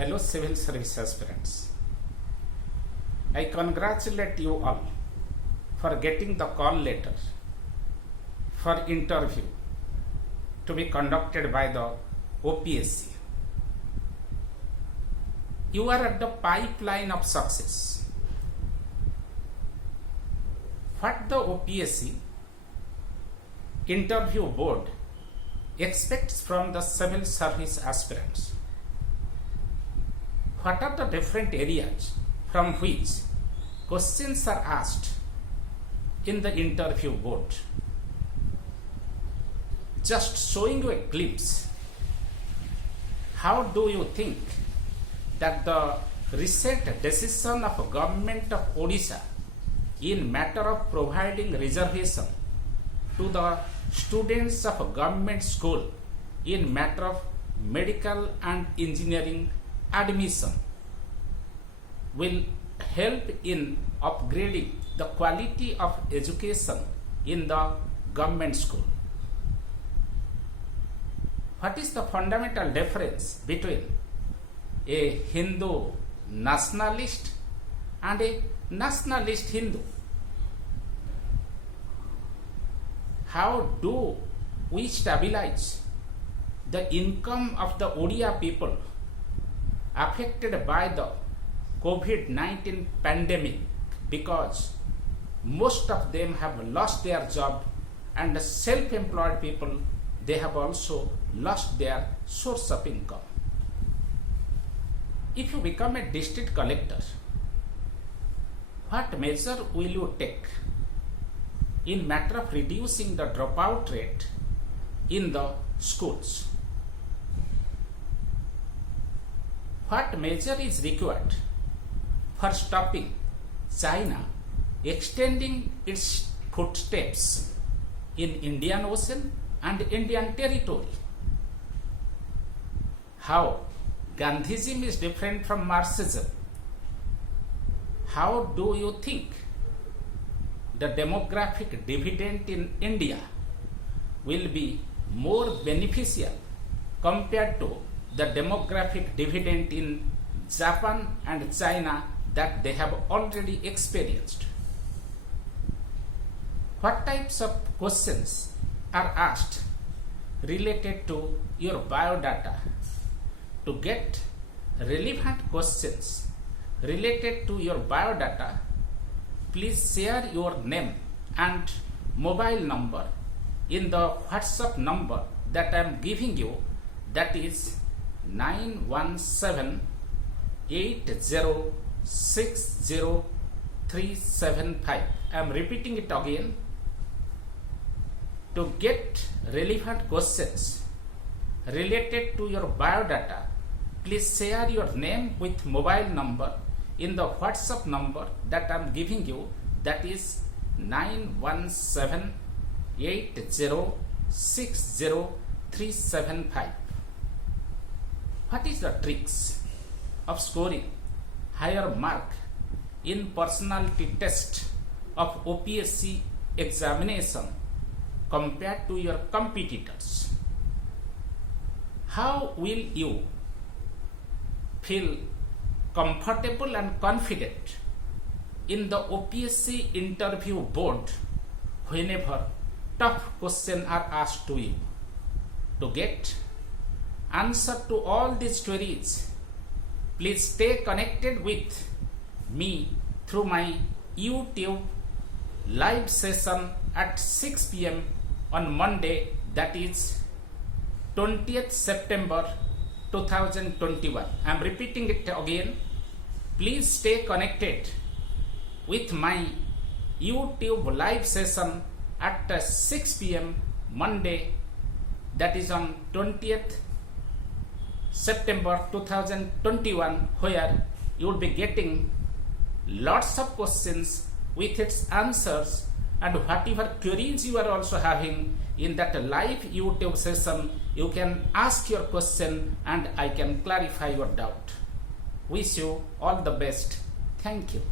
Hello civil service aspirants. I congratulate you all for getting the call letter for interview to be conducted by the OPSC. You are at the pipeline of success. What the OPSC interview board expects from the civil service aspirants? What are the different areas from which questions are asked in the interview board? Just showing you a glimpse, how do you think that the recent decision of government of Odisha in matter of providing reservation to the students of government school in matter of medical and engineering admission will help in upgrading the quality of education in the government school? What is the fundamental difference between a Hindu nationalist and a nationalist Hindu? How do we stabilize the income of the Odia people affected by the COVID-19 pandemic, because most of them have lost their job, and the self-employed people, they have also lost their source of income? If you become a district collector, what measure will you take in matter of reducing the dropout rate in the schools? What measure is required for stopping China extending its footsteps in Indian Ocean and Indian territory? How Gandhism is different from Marxism? How do you think the demographic dividend in India will be more beneficial compared to the demographic dividend in Japan and China that they have already experienced? What types of questions are asked related to your biodata? To get relevant questions related to your biodata, please share your name and mobile number in the WhatsApp number that I am giving you, that is 917-8060-375. I am repeating it again. To get relevant questions related to your biodata, please share your name with mobile number in the WhatsApp number that I am giving you, that is 917-8060-375. What is the tricks of scoring higher mark in personality test of OPSC examination compared to your competitors? How will you feel comfortable and confident in the OPSC interview board whenever tough questions are asked to you? To get answer to all these queries, please stay connected with me through my YouTube live session at 6 p.m. on Monday, that is 20th September 2021. I am repeating it again. Please stay connected with my YouTube live session at 6 p.m. Monday, that is on 20th September 2021, where you will be getting lots of questions with its answers, and whatever queries you are also having in that live YouTube session, you can ask your question and I can clarify your doubt. Wish you all the best. Thank you.